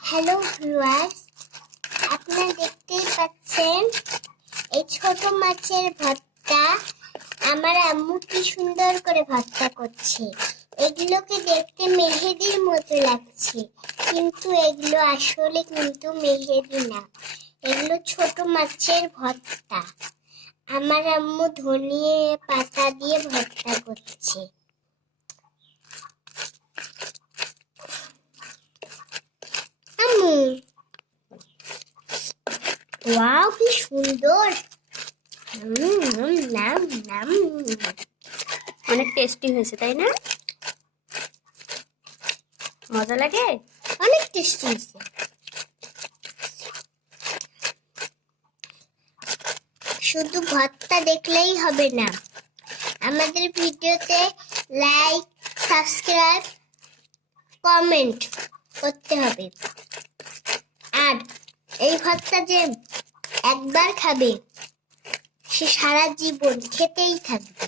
Hello viewers, আপনারা দেখতেই পাচ্ছেন এই ছোট মাছের ভর্তা। আমার আম্মু কি সুন্দর করে ভর্তা করছে। এগুলোকে দেখতে মেহেদির মতো লাগছে, কিন্তু এগুলো আসলে কিন্তু মেহেদি না, এগুলো ছোট মাছের ভর্তা। আমার আম্মু ধনিয়া পাতা দিয়ে ভর্তা করছে। আম্মু, ওয়াও, কি সুন্দর! নাম নাম অনেক টেস্টি হয়েছে, তাই না? মজা লাগে? অনেক টেস্টি হয়েছে। শুধু ভর্তা দেখলেই হবে না, আমাদের ভিডিওতে লাইক, সাবস্ক্রাইব, কমেন্ট করতে হবে। আর এই ভর্তা যে একবার খাবে সে সারা জীবন খেতেই থাকবে।